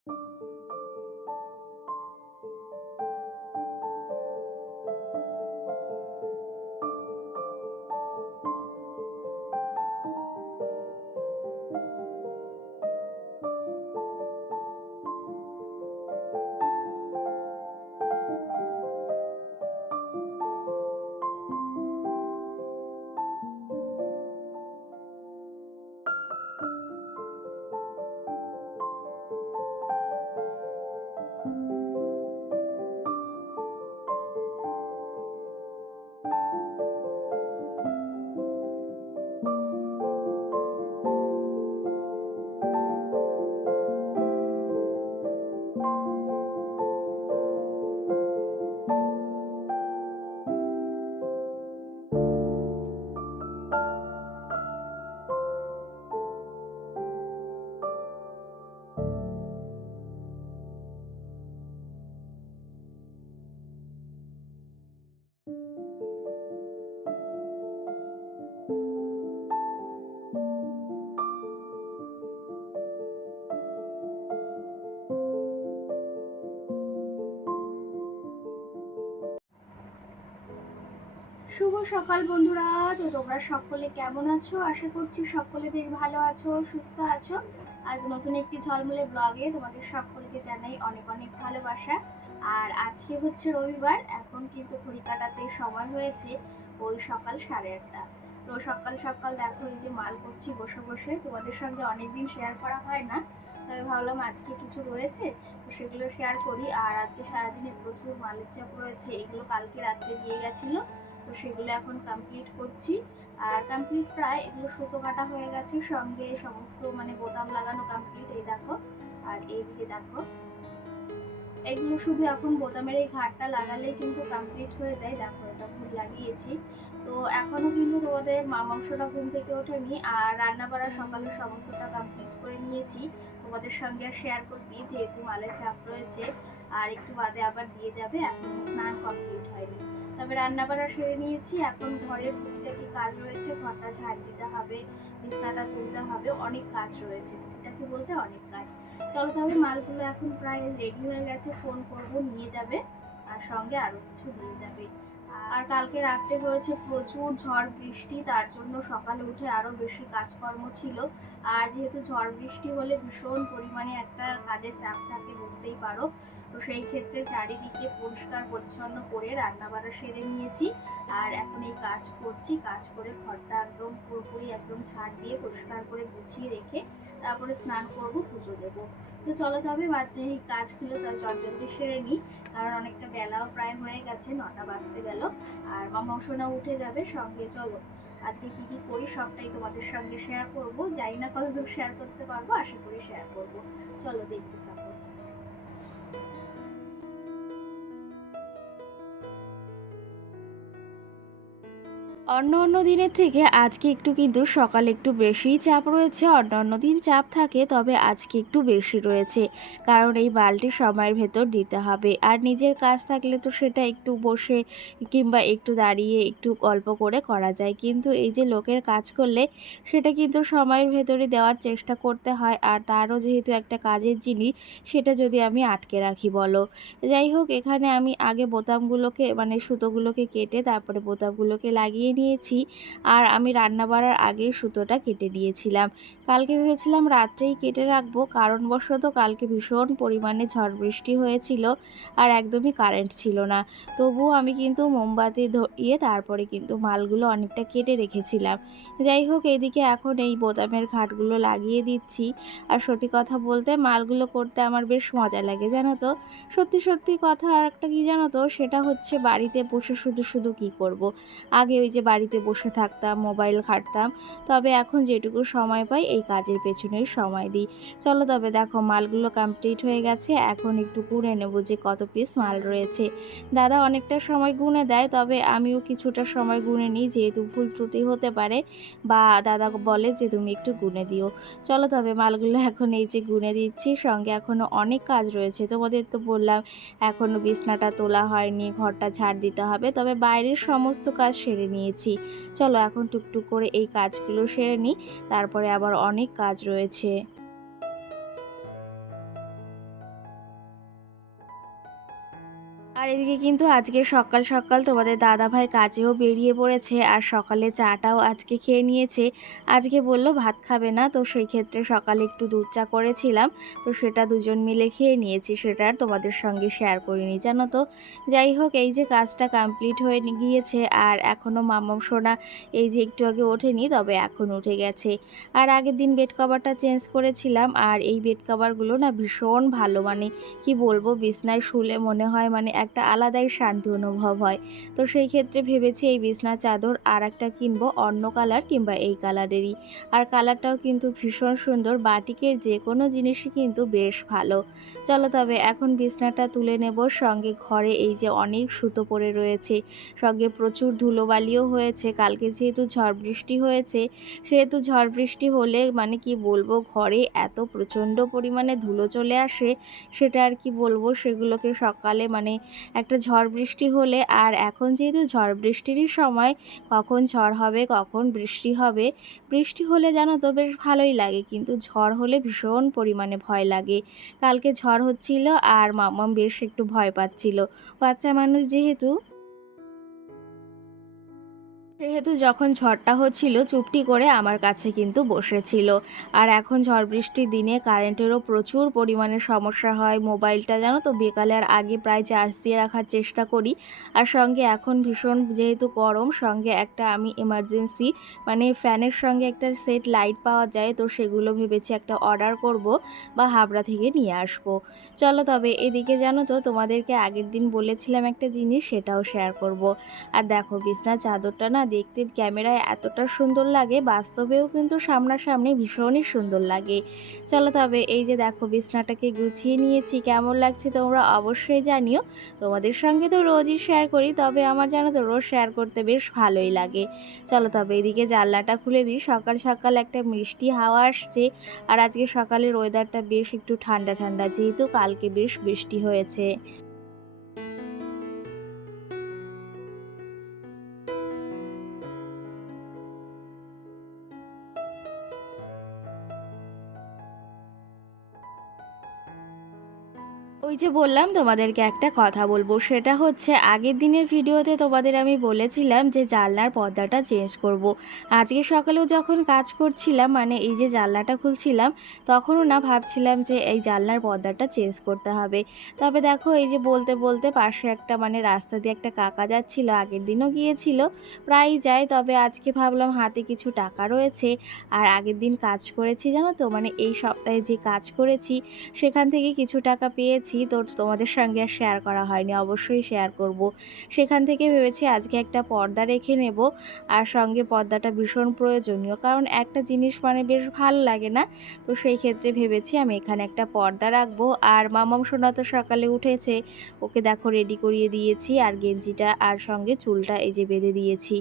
শুভ সকাল বন্ধুরা। তো তোমরা সকলে কেমন আছো? আশা করছি সকলে বেশ ভালো আছো, সুস্থ আছো। আজ নতুন একটি ঝলমলে ব্লগে তোমাদের সকলকে জানাই অনেক অনেক ভালোবাসা। আর আজকে হচ্ছে রবিবার, এখন কিন্তু ঘড়ি কাটাতে সময় হয়েছে ওই সকাল 8:30। তো সকাল সকাল দেখো এই যে মাল করছি বসে বসে, তোমাদের সঙ্গে অনেকদিন শেয়ার করা হয় না, তবে ভাবলাম আজকে কিছু রয়েছে তো সেগুলো শেয়ার করি। আর আজকে সারাদিনে প্রচুর মালের চাপ রয়েছে, এগুলো কালকে রাত্রে দিয়ে গেছিলো, তো সেগুলো এখন কমপ্লিট করছি। আর কমপ্লিট প্রায়, এগুলো সুতো কাটা হয়ে গেছে, সঙ্গে সমস্ত মানে বোতাম লাগানো কমপ্লিট, এই দেখো। আর এইদিকে দেখো, এগুলো শুধু এখন বোতামের এই ঘাটটা লাগালেই কিন্তু কমপ্লিট হয়ে যায়। দেখো এটা ফুল লাগিয়েছি। তো এখনো কিন্তু তোমাদের মাংসটা ঘুম থেকে ওঠেনি, আর রান্না বাড়া সকালের সমস্তটা কমপ্লিট করে নিয়েছি। তোমাদের সঙ্গে আর শেয়ার করবি যেহেতু মালের চাপ রয়েছে, আর একটু বাদে আবার দিয়ে যাবে, এখন স্নান কমপ্লিট হয়নি। তবে রান্না বাড়া সেরে নিয়েছি, এখন ঘরের টুকিটাকি কাজ রয়েছে, ঘরটা ঝাড় দিতে হবে, বিছনাটা তুলতে হবে, অনেক কাজ রয়েছে, টুকিটাকি বলতে অনেক কাজ। চলো তবে মালগুলো এখন প্রায় রেডি হয়ে গেছে, ফোন করব নিয়ে যাবে, আর সঙ্গে আরো কিছু দিয়ে যাবে। আর কালকে রাত্রে হয়েছে প্রচুর ঝড় বৃষ্টি, তার জন্য সকালে উঠে আরো বেশি কাজকর্ম ছিল। আর যেহেতু ঝড় বৃষ্টি হলে ভীষণ পরিমাণে একটা কাজের চাপ থাকে, বুঝতেই পারো। তো সেই ক্ষেত্রে চারিদিকে পরিষ্কার পরিচ্ছন্ন করে রান্না বান্না সেরে নিয়েছি। আর এখন এই কাজ করছি, কাজ করে ঘরটা একদম পুরোপুরি একদম ঝাড় দিয়ে পরিষ্কার করে গুছিয়ে রেখে তারপরে স্নান করব, পুজো দেবো। তো চলো তবে মাত্র এই কাজগুলো তার জলদি সেরে নিই, কারণ অনেকটা বেলাও প্রায় হয়ে গেছে, 9টা বাজতে গেল। আর মাংসনা উঠে যাবে সঙ্গে। চলো আজকে কি কি করি সবটাই তোমাদের সঙ্গে শেয়ার করব, জানি না কতদূর শেয়ার করতে পারবো, আশা করি শেয়ার করব। চলো দেখতে থাকো। অন্য দিনের থেকে আজকে একটু কিন্তু সকালে একটু বেশিই চাপ রয়েছে। অন্য দিন চাপ থাকে, তবে আজকে একটু বেশি রয়েছে, কারণ এই বালতি সময়ের ভেতর দিতে হবে। আর নিজের কাজ থাকলে তো সেটা একটু বসে কিংবা একটু দাঁড়িয়ে একটু গল্প করে করা যায়, কিন্তু এই যে লোকের কাজ করলে সেটা কিন্তু সময়ের ভেতরে দেওয়ার চেষ্টা করতে হয়। আর তারও যেহেতু একটা কাজের জিনিস, সেটা যদি আমি আটকে রাখি বলো। যাই হোক, এখানে আমি আগে বোতামগুলোকে মানে সুতোগুলোকে কেটে তারপরে বোতামগুলোকে লাগিয়ে নিয়েছি। আর আমি রান্না বাড়ার আগেই সুতোটা কেটে নিয়েছিলাম। কালকে ভেবেছিলাম রাত্রেই কেটে রাখবো, কারণবশত কালকে ভীষণ পরিমাণে ঝড় বৃষ্টি হয়েছিল আর একদমই কারেন্ট ছিল না। তবুও আমি কিন্তু মোমবাতি ধরিয়ে তারপরে কিন্তু মালগুলো অনেকটা কেটে রেখেছিলাম। যাই হোক, এদিকে এখন এই বোতামের ঘাটগুলো লাগিয়ে দিচ্ছি। আর সত্যি কথা বলতে মালগুলো করতে আমার বেশ মজা লাগে, জানো তো। সত্যি কথা আর একটা কি জানো তো, সেটা হচ্ছে বাড়িতে বসে শুধু শুধু কি করব। আগে ওই যে বাড়িতে বসে থাকতাম, মোবাইল ঘাঁটতাম, তবে এখন যেটুকু সময় পাই এই কাজের পেছনেই সময় দিই। চলো তবে দেখো মালগুলো কমপ্লিট হয়ে গেছে, এখন একটু গুনে নেব যে কত পিস মাল রয়েছে। দাদা অনেকটা সময় গুনে দেয়, তবে আমিও কিছুটা সময় গুনে নিই, যেহেতু ভুল ত্রুটি হতে পারে, বা দাদা বলে যে তুমি একটু গুনে দিও। চলো তবে মালগুলো এখন এই যে গুনে দিচ্ছি, সঙ্গে এখনও অনেক কাজ রয়েছে। তোমাদের তো বললাম এখনও বিছনাটা তোলা হয়নি, ঘরটা ঝাড় দিতে হবে, তবে বাইরের সমস্ত কাজ সেরে নিয়েছি। চলো এখন টুকটুক করে এই কাজগুলো সেরে নিই, তারপরে আবার অনেক কাজ রয়েছে। আর এদিকে কিন্তু আজকে সকাল সকাল তোমাদের দাদাভাই কাজেও বেরিয়ে পড়েছে, আর সকালে চাটাও আজকে খেয়ে নিয়েছে। আজকে বলল ভাত খাবে না, তো সেই ক্ষেত্রে সকালে একটু দুধ চা করেছিলাম, তো সেটা দুজন মিলে খেয়ে নিয়েছি। সেটা আর তোমাদের সঙ্গে শেয়ার করিনি জানো তো। যাই হোক, এই যে কাজটা কমপ্লিট হয়ে গিয়েছে, আর এখনও মাম্মাম সোনা এই যে একটু আগে ওঠেনি, তবে এখন উঠে গেছে। আর আগের দিন বেড কভারটা চেঞ্জ করেছিলাম, আর এই বেড কভারগুলো না ভীষণ ভালো, মানে কি বলবো, বিছনায় শুলে মনে হয় মানে একটা আলাদাই শান্তি অনুভব হয়। তো সেই ক্ষেত্রে ভেবেছি এই বিছনার চাদর আর একটা কিনবো অন্য কালার কিংবা এই কালারেরই। আর কালারটাও কিন্তু ভীষণ সুন্দর, বাটিকের যে কোনো জিনিসই কিন্তু বেশ ভালো। চলো তবে এখন বিছনাটা তুলে নেব। সঙ্গে ঘরে এই যে অনেক সুতো পড়ে রয়েছে, সঙ্গে প্রচুর ধুলোবালিও হয়েছে। কালকে যেহেতু ঝড় বৃষ্টি হয়েছে, সেহেতু ঝড় বৃষ্টি হলে মানে কি বলবো, ঘরে এত প্রচণ্ড পরিমাণে ধুলো চলে আসে, সেটা আর কি বলবো। সেগুলোকে সকালে মানে একটা ঝড় বৃষ্টি হলে, আর এখন যেহেতু ঝড় বৃষ্টিরই সময়, কখন ঝড় হবে কখন বৃষ্টি হবে, বৃষ্টি হলে জানো তো বেশ ভালোই লাগে, কিন্তু ঝড় হলে ভীষণ পরিমাণে ভয় লাগে। কালকে ঝড় হচ্ছিল আর মাম্মাম বেশ একটু ভয় পাচ্ছিল, বাচ্চা মানুষ যেহেতু। সেহেতু যখন ঝড়টা হচ্ছিল চুপটি করে আমার কাছে কিন্তু বসেছিল। আর এখন ঝড় বৃষ্টির দিনে কারেন্টেরও প্রচুর পরিমাণে সমস্যা হয়। মোবাইলটা জানো তো বিকালের আগে প্রায় চার্জ দিয়ে রাখার চেষ্টা করি। আর সঙ্গে এখন ভীষণ যেহেতু গরম, সঙ্গে একটা আমি এমার্জেন্সি মানে ফ্যানের সঙ্গে একটা সেট লাইট পাওয়া যায়, তো সেগুলো ভেবেছি একটা অর্ডার করব বা হাবড়া থেকে নিয়ে আসব। চলো তবে এদিকে জানো তো তোমাদেরকে আগের দিন বলেছিলাম একটা জিনিস, সেটাও শেয়ার করব। আর দেখো বিছনার চাদরটা না দেখতে ক্যামেরায় এতটা সুন্দর লাগে, বাস্তবেও কিন্তু সামনাসামনি ভীষণই সুন্দর লাগে। চলো তবে এই যে দেখো বিছনাটাকে গুছিয়ে নিয়েছি, কেমন লাগছে তোমরা অবশ্যই জানিও। তোমাদের সঙ্গে তো রোজই শেয়ার করি, তবে আমার জানো তো রোজ শেয়ার করতে বেশ ভালোই লাগে। চলো তবে এদিকে জানলাটা খুলে দিই, সকাল সকাল একটা মিষ্টি হাওয়া আসছে। আর আজকে সকালের ওয়েদারটা বেশ একটু ঠান্ডা ঠান্ডা, যেহেতু কালকে বেশ বৃষ্টি হয়েছে। ওই যে বললাম তোমাদেরকে একটা কথা বলবো, সেটা হচ্ছে আগের দিনের ভিডিওতে তোমাদের আমি বলেছিলাম যে জানলার পর্দাটা চেঞ্জ করব। আজকে সকালেও যখন কাজ করছিলাম, মানে এই যে জানলাটা খুলছিলাম, তখনও না ভাবছিলাম যে এই জানলার পর্দাটা চেঞ্জ করতে হবে। তবে দেখো এই যে বলতে বলতে পাশে একটা মানে রাস্তা দিয়ে একটা কাকা যাচ্ছিল, আগের দিনও গিয়েছিল, প্রায়ই যায়, তবে আজকে ভাবলাম হাতে কিছু টাকা রয়েছে, আর আগের দিন কাজ করেছি জানো তো, মানে এই সপ্তাহে যে কাজ করেছি সেখান থেকে কিছু টাকা পেয়েছি, তো তোমাদের সঙ্গে আর শেয়ার করা হয়নি, অবশ্যই শেয়ার করব। সেখান থেকে ভেবেছি আজকে একটা পর্দা রেখে নেব। আর সঙ্গে পর্দাটা ভীষণ প্রয়োজনীয়, কারণ একটা জিনিস মানে বেশ ভালো লাগে না, তো সেই ক্ষেত্রে ভেবেছি আমি এখানে একটা পর্দা রাখবো। আর মামাম সোনা তো সকালে উঠেছে, ওকে দেখো রেডি করিয়ে দিয়েছি, আর গেঞ্জিটা আর সঙ্গে চুলটা এই যে বেঁধে দিয়েছি।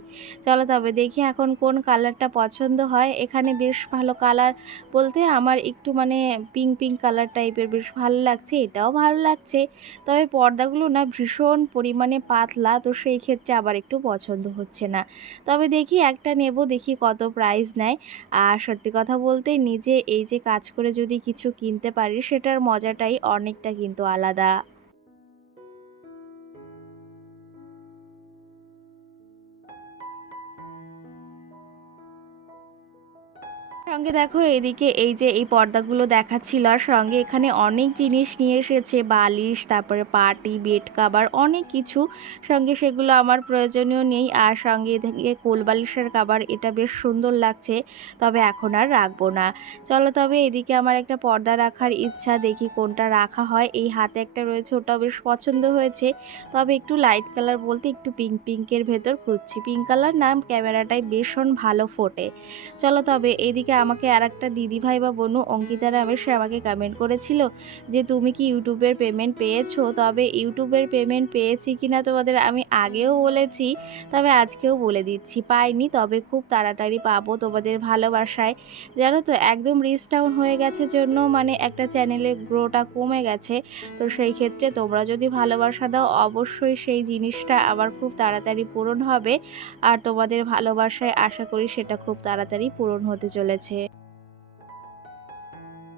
চলো তবে দেখি এখন কোন কালারটা পছন্দ হয়। এখানে বেশ ভালো কালার বলতে আমার একটু মানে পিঙ্ক পিঙ্ক কালার টাইপের বেশ ভালো লাগছে, এটাও ভালো লাগছে, তবে পর্দাগুলো না ভীষণ পরিমাণে পাতলা, তো সেই ক্ষেত্রে আবার একটু পছন্দ হচ্ছে না। তবে দেখি একটা নেব, দেখি কত প্রাইস নেয়। আর সত্যি কথা বলতে নিজে এই যে কাজ করে যদি কিছু কিনতে পারি, সেটার মজাটাই অনেকটা কিন্তু আলাদা। সঙ্গে দেখো এদিকে এই যে এই পর্দাগুলো দেখাচ্ছিল, আর সঙ্গে এখানে অনেক জিনিস নিয়ে এসেছে, বালিশ, তারপরে পাটি, বেড কাভার, অনেক কিছু। সঙ্গে সেগুলো আমার প্রয়োজনীয় নেই। আর সঙ্গে এদিকে কোল বালিশের কাভার, এটা বেশ সুন্দর লাগছে, তবে এখন আর রাখবো না। চলো তবে এদিকে আমার একটা পর্দা রাখার ইচ্ছা, দেখি কোনটা রাখা হয়। এই হাতে একটা রয়েছে, ওটাও বেশ পছন্দ হয়েছে, তবে একটু লাইট কালার বলতে একটু পিঙ্ক পিঙ্কের ভেতর খুঁজছি। পিঙ্ক কালার না ক্যামেরাটায় ভীষণ ভালো ফোটে। চলো তবে এইদিকে আমাকে আর একটা দিদিভাই বা বোনু অঙ্কিতা নামের, সে আমাকে কমেন্ট করেছিল যে তুমি কি ইউটিউবের পেমেন্ট পেয়েছো। তবে ইউটিউবের পেমেন্ট পেয়েছি কিনা তোমাদের আমি আগেও বলেছি, তবে আজকেও বলে দিচ্ছি, পাইনি, তবে খুব তাড়াতাড়ি পাবো তোমাদের ভালোবাসায়। জানো তো একদম রিচ ডাউন হয়ে গেছে জন্য মানে একটা চ্যানেলের গ্রোটা কমে গেছে, তো সেই ক্ষেত্রে তোমরা যদি ভালোবাসা দাও অবশ্যই সেই জিনিসটা আবার খুব তাড়াতাড়ি পূরণ হবে। আর তোমাদের ভালোবাসায় আশা করি সেটা খুব তাড়াতাড়ি পূরণ হতে চলেছে।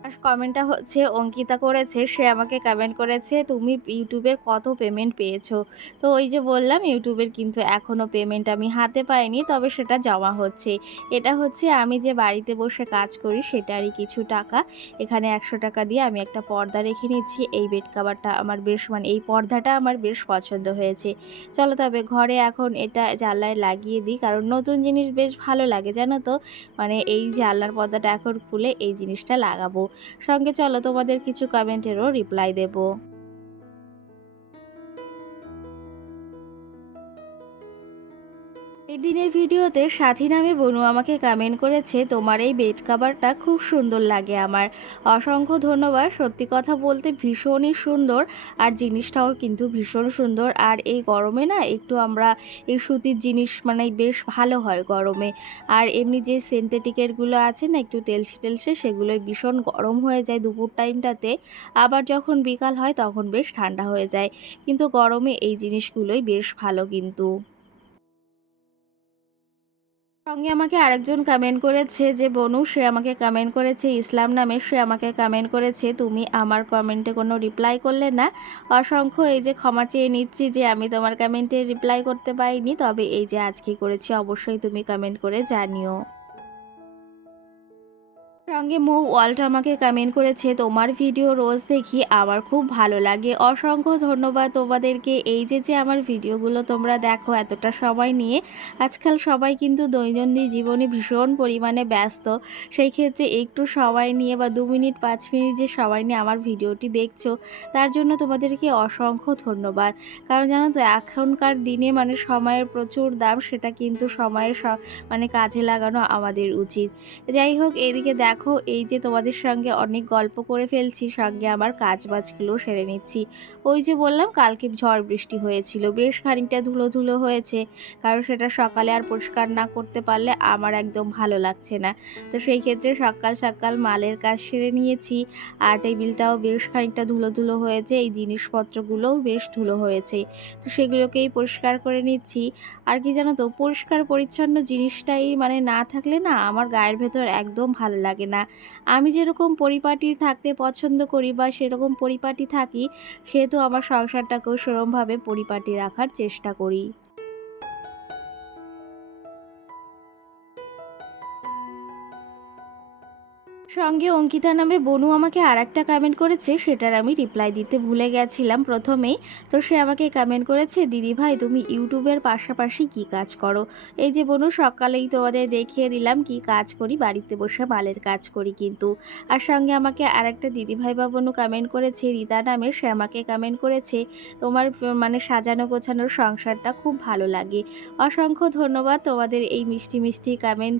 আর কমেন্টটা হচ্ছে অঙ্কিতা করেছে। সে আমাকে কমেন্ট করেছে, "তুমি ইউটিউবের কত পেমেন্ট পেয়েছো?" তো ওই যে বললাম ইউটিউবের কিন্তু এখনও পেমেন্ট আমি হাতে পাইনি, তবে সেটা জমা হচ্ছে। এটা হচ্ছে আমি যে বাড়িতে বসে কাজ করি সেটারই কিছু টাকা। এখানে ৳১০০ দিয়ে আমি একটা পর্দা রেখে নিচ্ছি। এই বেড কভারটা আমার বেশ এই পর্দাটা আমার বেশ পছন্দ হয়েছে। চলো তবে ঘরে এখন এটা জানলায় লাগিয়ে দিই, কারণ নতুন জিনিস বেশ ভালো লাগে জানো তো। এই জানলার পর্দাটা এখন খুলে এই জিনিসটা লাগাবো। সঙ্গে চলো তোমাদের কিছু কমেন্টেরও রিপ্লাই দেব। এই দিনের ভিডিওতে সাথী নামে বনু আমাকে কমেন্ট করেছে, তোমার এই বেড কাভারটা খুব সুন্দর লাগে আমার। অসংখ্য ধন্যবাদ। সত্যি কথা বলতে ভীষণই সুন্দর, আর জিনিসটাও কিন্তু ভীষণ সুন্দর। আর এই গরমে না একটু আমরা এই সুতির জিনিস বেশ ভালো হয় গরমে। আর এমনি যে সিনথেটিকেরগুলো আছে না একটু তেলসে টেলসে, সেগুলোই ভীষণ গরম হয়ে যায় দুপুর টাইমটাতে। আবার যখন বিকাল হয় তখন বেশ ঠান্ডা হয়ে যায়, কিন্তু গরমে এই জিনিসগুলোই বেশ ভালো কিন্তু। সঙ্গে আমাকে আরেকজন কমেন্ট করেছে যে বনু, সে আমাকে কমেন্ট করেছে ইসলাম নামে। সে আমাকে কমেন্ট করেছে, তুমি আমার কমেন্টে কোনো রিপ্লাই করলে না। অসংখ্য এই যে ক্ষমা চেয়ে নিচ্ছি যে আমি তোমার কমেন্টে রিপ্লাই করতে পারিনি, তবে এই যে আজকে করেছি, অবশ্যই তুমি কমেন্ট করে জানিও। সঙ্গে মৌ ওয়াল্ট আমাকে কমেন্ট করেছে, তোমার ভিডিও রোজ দেখি, আমার খুব ভালো লাগে। অসংখ্য ধন্যবাদ তোমাদেরকে। এই যে আমার ভিডিওগুলো তোমরা দেখো এতটা সময় নিয়ে। আজকাল সবাই কিন্তু দৈনন্দিন জীবনে ভীষণ পরিমাণে ব্যস্ত, সেই ক্ষেত্রে একটু সময় নিয়ে বা 2 মিনিট 5 মিনিট যে সময় নিয়ে আমার ভিডিওটি দেখছো, তার জন্য তোমাদেরকে অসংখ্য ধন্যবাদ। কারণ জানো তো এখনকার দিনে সময়ের প্রচুর দাম, সেটা কিন্তু সময়ের কাজে লাগানো আমাদের উচিত। যাই হোক, এদিকে দেখো এই যে তোমাদের সঙ্গে অনেক গল্প করে ফেলছি, সঙ্গে আমার কাজবাজগুলো সেরে নিচ্ছি। ওই যে বললাম কালকে ঝড় বৃষ্টি হয়েছিল, বেশ খানিকটা ধুলো ধুলো হয়েছে, কারণ সেটা সকালে আর পরিষ্কার না করতে পারলে আমার একদম ভালো লাগছে না। তো সেই ক্ষেত্রে সকাল সকাল মালের কাজ সেরে নিয়েছি। আর টেবিলটাও বেশ খানিকটা ধুলো ধুলো হয়েছে, এই জিনিসপত্রগুলোও বেশ ধুলো হয়েছে, তো সেগুলোকেই পরিষ্কার করে নিচ্ছি। আর কি জানো তো, পরিষ্কার পরিচ্ছন্ন জিনিসটাই না থাকলে না আমার গায়ের ভেতর একদম ভালো লাগে না। আমি যেরকম পরিপাটি থাকতে পছন্দ করি বা সেরকম পরিপাটি থাকি, সেহেতু আমার সংসারটাকেও সেরকমভাবে পরিপাটি রাখার চেষ্টা করি। সঙ্গে অঙ্কিতা নামে বনু আমাকে আরেকটা কমেন্ট করেছে, সেটার আমি রিপ্লাই দিতে ভুলে গেছিলাম প্রথমেই। তো সে আমাকে কমেন্ট করেছে, দিদি ভাই তুমি ইউটিউবের পাশাপাশি কি কাজ করো? এই যে বনু সকালেই তোমাদের দেখিয়ে দিলাম কি কাজ করি, বাড়িতে বসে মালের কাজ করি কিন্তু। আর সঙ্গে আমাকে আরেকটা দিদি ভাই বা বনু কমেন্ট করেছে রিতা নামে। সে আমাকে কমেন্ট করেছে, তোমার সাজানো গোছানোর সংসারটা খুব ভালো লাগে। অসংখ্য ধন্যবাদ তোমাদের এই মিষ্টি মিষ্টি কমেন্ট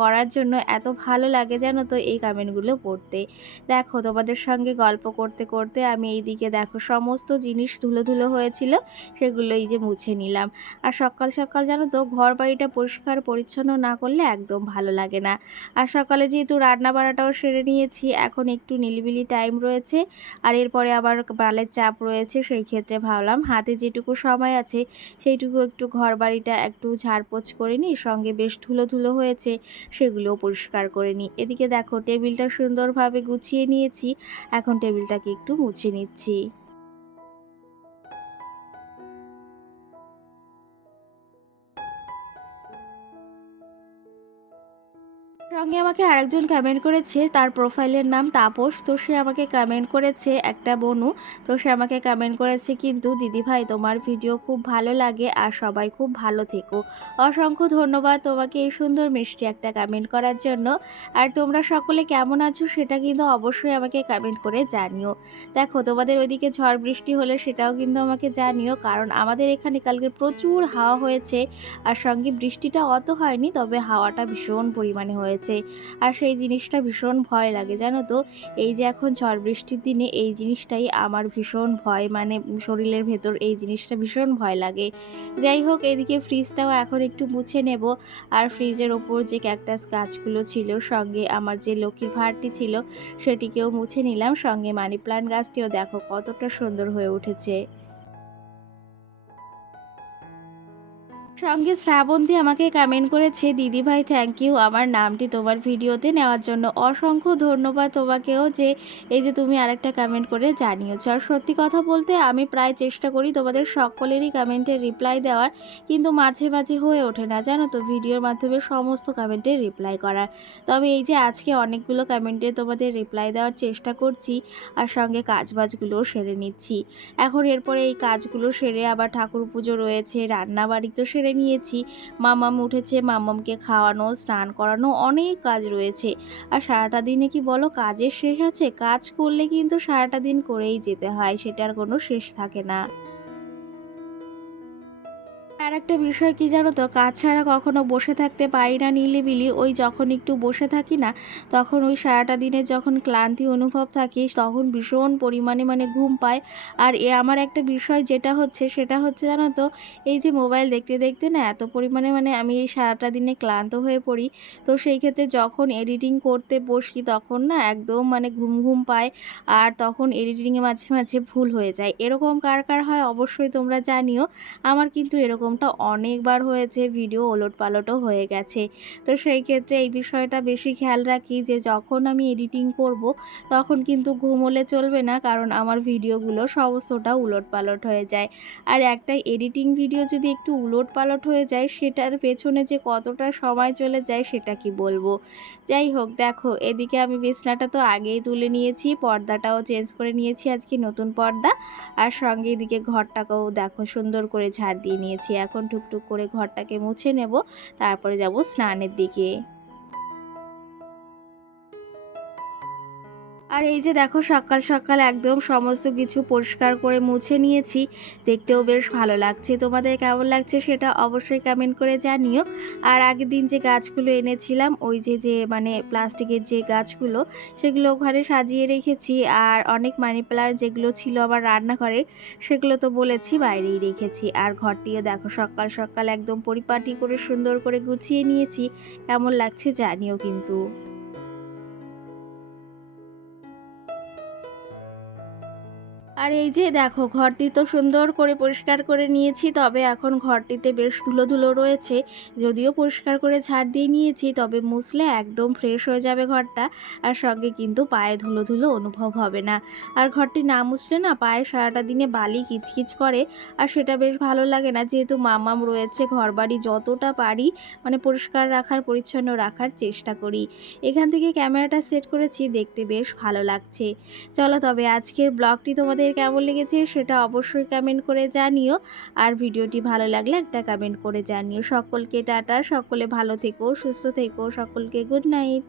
করার জন্য। এত ভালো লাগে জানো তো এই কমেন্টগুলো পড়তে। দেখো তোমাদের সঙ্গে গল্প করতে করতে আমি এইদিকে দেখো সমস্ত জিনিস ধুলো ধুলো হয়েছিল, সেগুলো এই যে মুছে নিলাম। আর সকাল সকাল জানো তো ঘর বাড়িটা পরিষ্কার পরিচ্ছন্ন না করলে একদম ভালো লাগে না। আর সকালে যেহেতু রান্না বান্নাটাও সেরে নিয়েছি, এখন একটু নিলিবিলি টাইম রয়েছে, আর এরপরে আবার মালের চাপ রয়েছে, সেই ক্ষেত্রে ভাবলাম হাতে যেটুকু সময় আছে সেইটুকু একটু ঘর বাড়িটা একটু ঝাড়পোছ করে নিই। সঙ্গে বেশ ধুলো ধুলো হয়েছে, সেগুলোও পরিষ্কার করে নিই। এদিকে দেখো টেবিলটা সুন্দরভাবে গুছিয়ে নিয়েছি, এখন টেবিলটাকে একটু মুছে নিচ্ছি। সঙ্গে আমাকে আরেকজন কমেন্ট করেছে, তার প্রোফাইলের নাম তাপস। তো সে আমাকে কমেন্ট করেছে একটা বনু। তো সে আমাকে কমেন্ট করেছে, কিন্তু দিদিভাই তোমার ভিডিও খুব ভালো লাগে, আর সবাই খুব ভালো থেকো। অসংখ্য ধন্যবাদ তোমাকে এই সুন্দর মিষ্টি একটা কমেন্ট করার জন্য। আর তোমরা সকলে কেমন আছো সেটা কিন্তু অবশ্যই আমাকে কমেন্ট করে জানিও। দেখো তোমাদের ওইদিকে ঝড় বৃষ্টি হলে সেটাও কিন্তু আমাকে জানিও, কারণ আমাদের এখানে কালকে প্রচুর হাওয়া হয়েছে। আর সঙ্গে বৃষ্টিটা অত হয়নি, তবে হাওয়াটা ভীষণ পরিমাণে হয়েছে। আর সেই জিনিসটা ভীষণ ভয় লাগে জানো তো। এই যে এখন ঝড় বৃষ্টির দিনে এই জিনিসটাই আমার ভীষণ ভয়, শরীরের ভেতর এই জিনিসটা ভীষণ ভয় লাগে। যাই হোক, এদিকে ফ্রিজটাও এখন একটু মুছে নেব। আর ফ্রিজের ওপর যে ক্যাকটাস গাছগুলো ছিল, সঙ্গে আমার যে লক্ষ্মীর ভাঁড়টি ছিল সেটিকেও মুছে নিলাম। সঙ্গে মানি প্লান্ট গাছটিও দেখো কতটা সুন্দর হয়ে উঠেছে। সঙ্গে শ্রাবন্তী আমাকে কমেন্ট করেছে, দিদিভাই থ্যাংক ইউ আমার নামটি তোমার ভিডিওতে নেওয়ার জন্য। অসংখ্য ধন্যবাদ তোমাকেও, যে এই যে তুমি আরেকটা কমেন্ট করে জানিয়েছো। আর সত্যি কথা বলতে আমি প্রায় চেষ্টা করি তোমাদের সকলেরই কমেন্টের রিপ্লাই দেওয়ার, কিন্তু মাঝে মাঝে হয়ে ওঠে না জানো তো ভিডিওর মাধ্যমে সমস্ত কমেন্টের রিপ্লাই করার। তবে এই যে আজকে অনেকগুলো কমেন্টে তোমাদের রিপ্লাই দেওয়ার চেষ্টা করছি, আর সঙ্গে কাজবাজগুলোও সেরে নিচ্ছি। এখন এরপরে এই কাজগুলো সেরে আবার ঠাকুর পুজো রয়েছে, রান্না বাড়ি তো সেরে নিয়েছি, মামাম উঠেছে, মামামকে খাওয়ানো, স্নান করানো, অনেক কাজ রয়েছে। আর সারাটা দিনে কি বলো কাজের শেষ আছে? কাজ করলে কিন্তু সারাটা দিন করেই যেতে হয়, সেটার কোনো শেষ থাকে না। আর একটা বিষয় কি জানো তো, কাজ ছাড়া কখনো বসে থাকতে পারি না নিলিবিলি। ওই যখন একটু বসে থাকি না, তখন ওই সারাটা দিনে যখন ক্লান্তি অনুভব থাকে তখন ভীষণ পরিমাণে ঘুম পায়। আর আমার একটা বিষয় যেটা হচ্ছে সেটা হচ্ছে জানো তো, এই যে মোবাইল দেখতে দেখতে না এত পরিমাণে আমি এই সারাটা দিনে ক্লান্ত হয়ে পড়ি। তো সেই ক্ষেত্রে যখন এডিটিং করতে বসি তখন না একদম ঘুম ঘুম পায়, আর তখন এডিটিংয়ে মাঝে মাঝে ভুল হয়ে যায়। এরকম কার কার হয় অবশ্যই তোমরা জানিও। আমার কিন্তু এরকমটা অনেকবার হয়েছে, ভিডিও ওলটপালটও হয়ে গেছে। তো সেই ক্ষেত্রে এই বিষয়টা বেশি খেয়াল রাখি যে যখন আমি এডিটিং করব তখন কিন্তু ঘুম হলে চলবে না, কারণ আমার ভিডিওগুলো সমস্তটা উলটপালট হয়ে যায়। আর একটা এডিটিং ভিডিও যদি একটু উলটপালট হয়ে যায় সেটার পেছনে যে কতটা সময় চলে যায় সেটা কি বলবো। যাই হোক, দেখো এদিকে আমি বিছনাটা তো আগেই তুলে নিয়েছি, পর্দাটাও চেঞ্জ করে নিয়েছি, আজকে নতুন পর্দা। আর সঙ্গে এদিকে ঘরটাকেও দেখো সুন্দর করে ঝাড় দিয়ে নিয়েছি। এখন টুকটুক করে ঘরটাকে মুছে নেব, তারপরে যাব স্নানের দিকে। আর এই যে দেখো সকাল সকাল একদম সমস্ত কিছু পরিষ্কার করে মুছে নিয়েছি, দেখতেও বেশ ভালো লাগছে। তোমাদের কেমন লাগছে সেটা অবশ্যই কমেন্ট করে জানিও। আর আগের দিন যে গাছগুলো এনেছিলাম, ওই যে যে প্লাস্টিকের যে গাছগুলো, সেগুলো ওখানে সাজিয়ে রেখেছি। আর অনেক মানি প্লান্ট যেগুলো ছিল আমার রান্নাঘরে, সেগুলো তো বলেছি বাইরেই রেখেছি। আর ঘরটিও দেখো সকাল সকাল একদম পরিপাটি করে সুন্দর করে গুছিয়ে নিয়েছি, কেমন লাগছে জানিও কিন্তু। আর এই যে দেখো ঘরটি তো সুন্দর করে পরিষ্কার করে নিয়েছি, তবে এখন ঘরটিতে বেশ ধুলো ধুলো রয়েছে। যদিও পরিষ্কার করে ঝাড় দিয়ে নিয়েছি, তবে মুছলে একদম ফ্রেশ হয়ে যাবে ঘরটা, আর সঙ্গে কিন্তু পায়ে ধুলো ধুলো অনুভব হবে না। আর ঘরটি না মুছলে না পায়ে সারাটা দিনে বালি কিচকিচ করে, আর সেটা বেশ ভালো লাগে না। যেহেতু মামাম রয়েছে, ঘরবাড়ি যতটা পারি পরিষ্কার রাখার, পরিচ্ছন্ন রাখার চেষ্টা করি। এখান থেকে ক্যামেরাটা সেট করেছি, দেখতে বেশ ভালো লাগছে। চলো তবে আজকের ব্লগটি তোমাদের কেমন লেগেছে সেটা অবশ্যই কমেন্ট করে জানিও। আর ভিডিওটি ভালো লাগলে একটা কমেন্ট করে জানিও। সকলকে টাটা, সকলে ভালো থেকো, সুস্থ থেকো, সকলকে গুড নাইট।